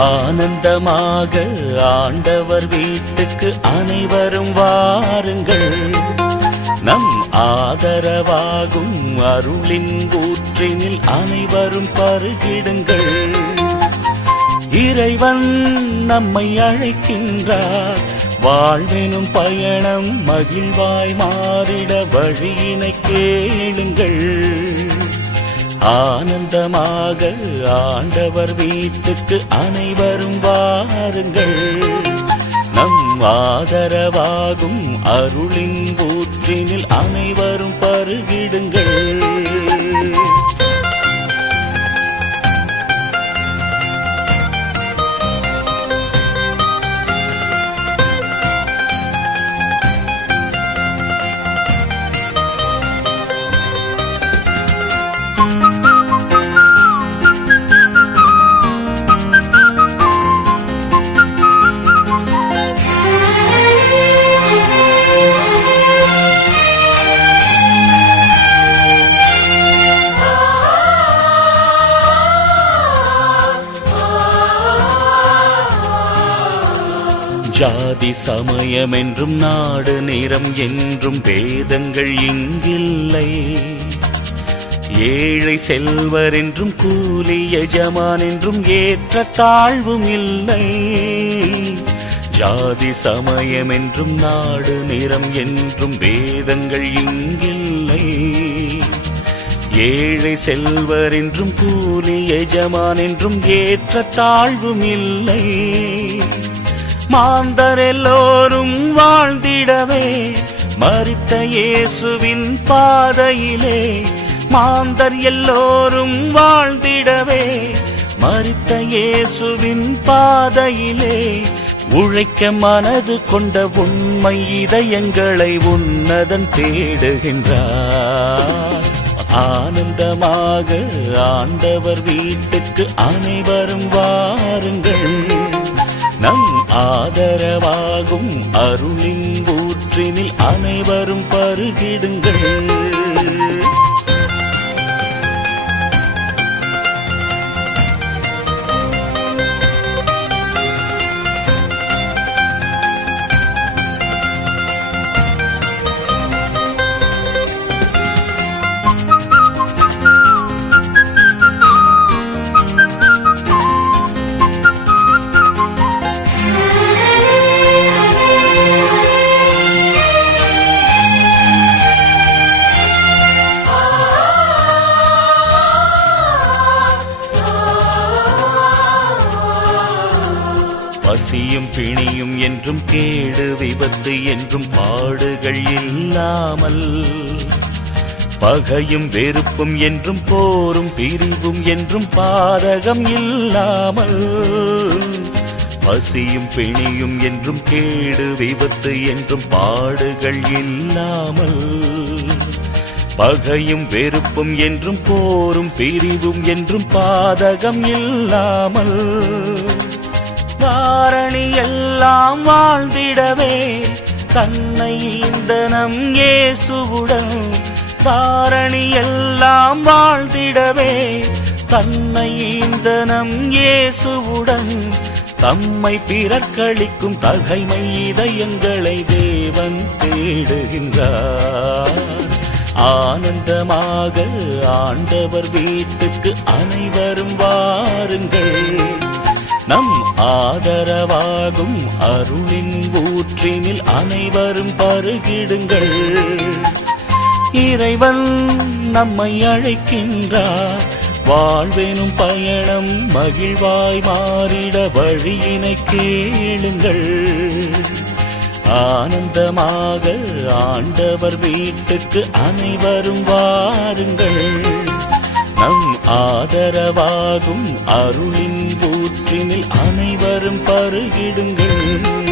ஆனந்தமாக ஆண்டவர் வீட்டுக்கு அனைவரும் வாருங்கள். நம் ஆதரவாகும் அருளின் ஊற்றினில் அனைவரும் பருகிடுங்கள். இறைவன் நம்மை அழைக்கின்றார். வாழ்வெனும் பயணம் மகிழ்வாய் மாறிட வழியினை கேளுங்கள். ஆனந்தமாக ஆண்டவர் வீட்டுக்கு அனைவரும் வாருங்கள். நம் ஆதரவாகும் அருளின் ஊற்றினில் அனைவரும் பருகிடுங்கள். ஜாதி சமயம் என்றும் நாடு நிறம் என்றும் பேதங்கள் இங்கில்லை. ஏழை செல்வர் என்றும் கூலி எஜமான் என்றும் ஏற்ற தாழ்வும் இல்லை. ஜாதி சமயம் என்றும் நாடு நிறம் என்றும் பேதங்கள் இங்கில்லை. ஏழை செல்வர் என்றும் கூலி எஜமான் என்றும் ஏற்ற தாழ்வும் இல்லை. மாந்தர் எல்லோரும் வாழ்ந்திடவே மரித்த இயேசுவின் பாதையிலே. மாந்தர் எல்லோரும் வாழ்ந்திடவே மரித்த இயேசுவின் பாதையிலே. உழைக்க மனது கொண்ட உண்மை இதயங்களை உன்னதன் தேடுகின்றார். ஆனந்தமாக ஆண்டவர் வீட்டுக்கு அனைவரும் வாருங்கள். நம் ஆதரவாகும் அருளின் ஊற்றினில் அனைவரும் பருகிடுங்கள். பசியும் பிணியும் என்றும் கேடு விபத்து என்றும் பாடுகள் இல்லாமல், பகையும் வெறுப்பும் என்றும் போரும் பிரிவும் என்றும் பாதகம் இல்லாமல். பசியும் பிணியும் என்றும் கேடு விபத்து என்றும் பாடுகள் இல்லாமல், பகையும் வெறுப்பும் என்றும் போரும் பிரிவும் என்றும் பாதகம் இல்லாமல். காரணி எல்லாம் வாழ்ந்திடவே தன்னை இந்த நம் இயேசுவுடன். காரணி எல்லாம் வாழ்ந்திடவே தன்னை இந்த நம் இயேசுவுடன். தம்மை பிறர்க்களிக்கும் தகைமை இதயங்களை தேவன் தேடுகின்றார். ஆனந்தமாக ஆண்டவர் வீட்டுக்கு அனைவரும் வாருங்கள். நம் ஆதரவாகும் அருளின் ஊற்றினில் அனைவரும் பருகிடுங்கள். இறைவன் நம்மை அழைக்கின்றார். வாழ்வெனும் பயணம் மகிழ்வாய் மாறிட வழியினை கேளுங்கள். ஆனந்தமாக ஆண்டவர் வீட்டுக்கு அனைவரும் வாருங்கள். நம் ஆதரவாகும் அருளின் ஊற்றினில் அனைவரும் பருகிடுங்கள்.